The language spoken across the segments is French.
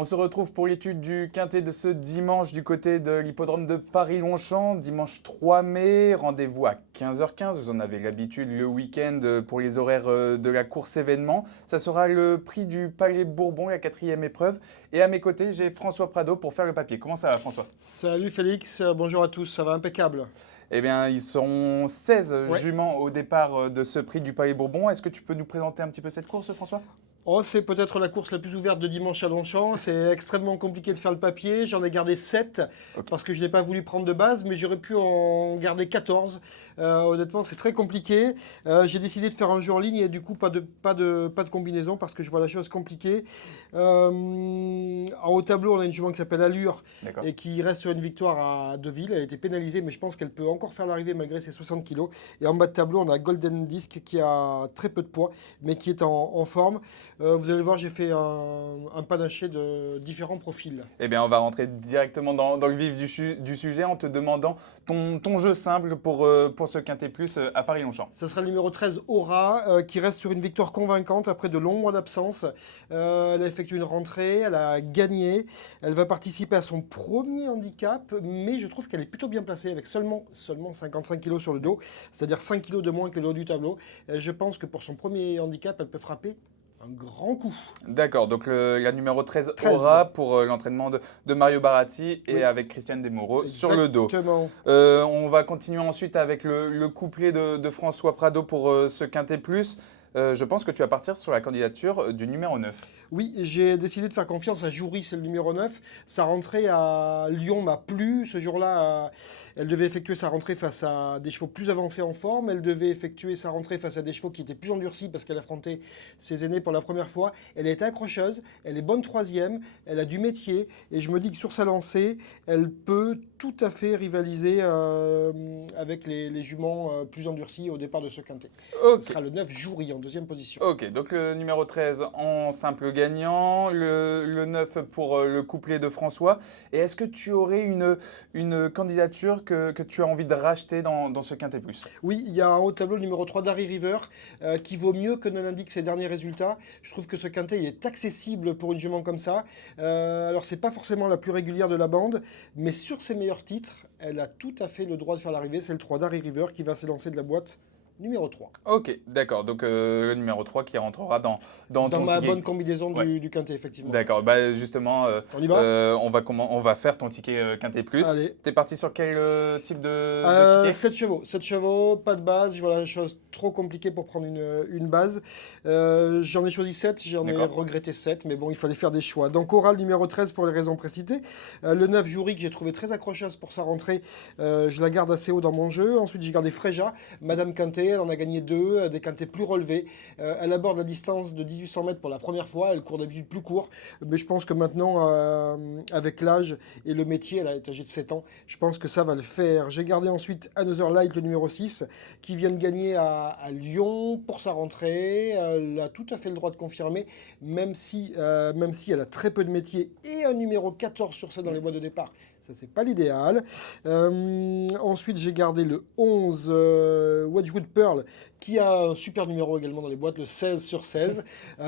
On se retrouve pour l'étude du quintet de ce dimanche du côté de l'hippodrome de Paris-Longchamp, dimanche 3 mai, rendez-vous à 15h15, vous en avez l'habitude le week-end pour les horaires de la course événement. Ça sera le prix du Palais Bourbon, la 4e épreuve. Et à mes côtés, j'ai François Prado pour faire le papier. Comment ça va, François? Salut Félix, bonjour à tous, ça va impeccable. Eh bien, ils sont 16 Ouais. juments au départ de ce prix du Palais Bourbon. Est-ce que tu peux nous présenter un petit peu cette course, François? Oh, c'est peut-être la course la plus ouverte de dimanche à Longchamp. C'est extrêmement compliqué de faire le papier. J'en ai gardé 7 parce que je n'ai pas voulu prendre de base, mais j'aurais pu en garder 14. Honnêtement, c'est très compliqué. J'ai décidé de faire un jeu en ligne et du coup, pas de combinaison parce que je vois la chose compliquée. En haut tableau, on a une jument qui s'appelle Allure D'accord. et qui reste sur une victoire à Deauville. Elle a été pénalisée, mais je pense qu'elle peut encore faire l'arrivée malgré ses 60 kilos. Et en bas de tableau, on a Golden Disc qui a très peu de poids, mais qui est en forme. Vous allez voir, j'ai fait un panaché de différents profils. Eh bien, on va rentrer directement dans le vif du sujet en te demandant ton jeu simple pour ce Quintet Plus à Paris-Longchamp. Ça sera le numéro 13, Aura, qui reste sur une victoire convaincante après de longs mois d'absence. Elle a effectué une rentrée, elle a gagné. Elle va participer à son premier handicap, mais je trouve qu'elle est plutôt bien placée avec seulement 55 kg sur le dos, c'est-à-dire 5 kg de moins que le haut du tableau. Je pense que pour son premier handicap, elle peut frapper un grand coup. D'accord, donc la numéro 13, 13. Aura pour l'entraînement de Mario Baratti et Oui. avec Christiane Desmoureaux sur le dos. Exactement. On va continuer ensuite avec le couplet de François Prado pour ce Quintet Plus. Je pense que tu vas partir sur la candidature du numéro 9. Oui, j'ai décidé de faire confiance à Joury, c'est le numéro 9. Sa rentrée à Lyon m'a plu. Ce jour-là, elle devait effectuer sa rentrée face à des chevaux plus avancés en forme. Elle devait effectuer sa rentrée face à des chevaux qui étaient plus endurcis parce qu'elle affrontait ses aînés pour la première fois. Elle est accrocheuse, elle est bonne troisième, elle a du métier. Et je me dis que sur sa lancée, elle peut tout à fait rivaliser avec les juments plus endurcis au départ de ce quintet. Ok. Ce sera le 9 Joury en deuxième position. Ok, donc le numéro 13 en simple gagnant, le 9 pour le couplet de François. Et est-ce que tu aurais une candidature que tu as envie de racheter dans ce Quintet Plus? Oui, il y a en haut de tableau le numéro 3 Darry River qui vaut mieux que ne l'indiquent ses derniers résultats. Je trouve que ce quintet il est accessible pour une jument comme ça. Alors c'est pas forcément la plus régulière de la bande, mais sur ses meilleurs titres, elle a tout à fait le droit de faire l'arrivée. C'est le 3 Darry River qui va s'élancer de la boîte numéro 3. Ok, d'accord, donc le numéro 3 qui rentrera dans Dans ton ma ticket. bonne combinaison Ouais. du quintet, effectivement. D'accord, bah justement, On y va on va faire ton ticket Quintet Plus. Allez. T'es parti sur quel type de ticket? 7 chevaux. 7 chevaux, pas de base. Je vois la chose trop compliquée pour prendre une base. J'en ai choisi 7, j'en ai D'accord. regretté 7, mais bon, il fallait faire des choix. Donc, Oral numéro 13 pour les raisons précitées. Le 9, Joury, que j'ai trouvé très accrocheuse pour sa rentrée. Je la garde assez haut dans mon jeu. Ensuite, j'ai gardé Fréja, Madame Quintet. Elle en a gagné 2, des quintets plus relevés. Elle aborde la distance de 1800 mètres pour la première fois. Elle court d'habitude plus court. Mais je pense que maintenant, avec l'âge et le métier, elle est âgée de 7 ans, je pense que ça va le faire. J'ai gardé ensuite Another Light, le numéro 6, qui vient de gagner à Lyon pour sa rentrée. Elle a tout à fait le droit de confirmer, même si elle a très peu de métier et un numéro 14 sur ça dans les bois de départ. Ça, c'est pas l'idéal. Ensuite, j'ai gardé le 11, Wedgwood Pearl, qui a un super numéro également dans les boîtes, le 16 sur 16.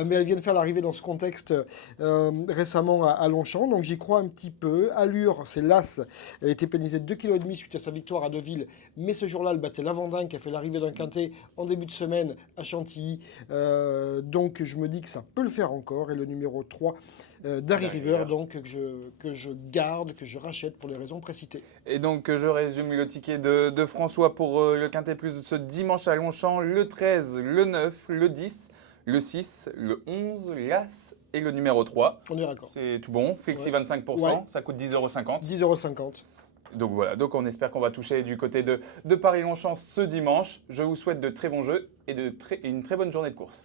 Mais elle vient de faire l'arrivée dans ce contexte récemment à Longchamp, donc j'y crois un petit peu. Allure, c'est l'As. Elle a été pénalisée de 2,5 kg suite à sa victoire à Deauville. Mais ce jour-là, elle battait l'Avandin qui a fait l'arrivée d'un quintet en début de semaine à Chantilly. Donc je me dis que ça peut le faire encore. Et le numéro 3, Darry River, donc que je garde, que je rachète pour les raisons précitées. Et donc, je résume le ticket de François pour le Quintet Plus de ce dimanche à Longchamp, le 13, le 9, le 10, le 6, le 11, l'As et le numéro 3. On est raccord. C'est tout bon, flexi Ouais. 25%, Ouais. ça coûte 10,50 €. 10,50 €. Donc voilà, donc on espère qu'on va toucher du côté de Paris-Longchamp ce dimanche. Je vous souhaite de très bons jeux et une très bonne journée de course.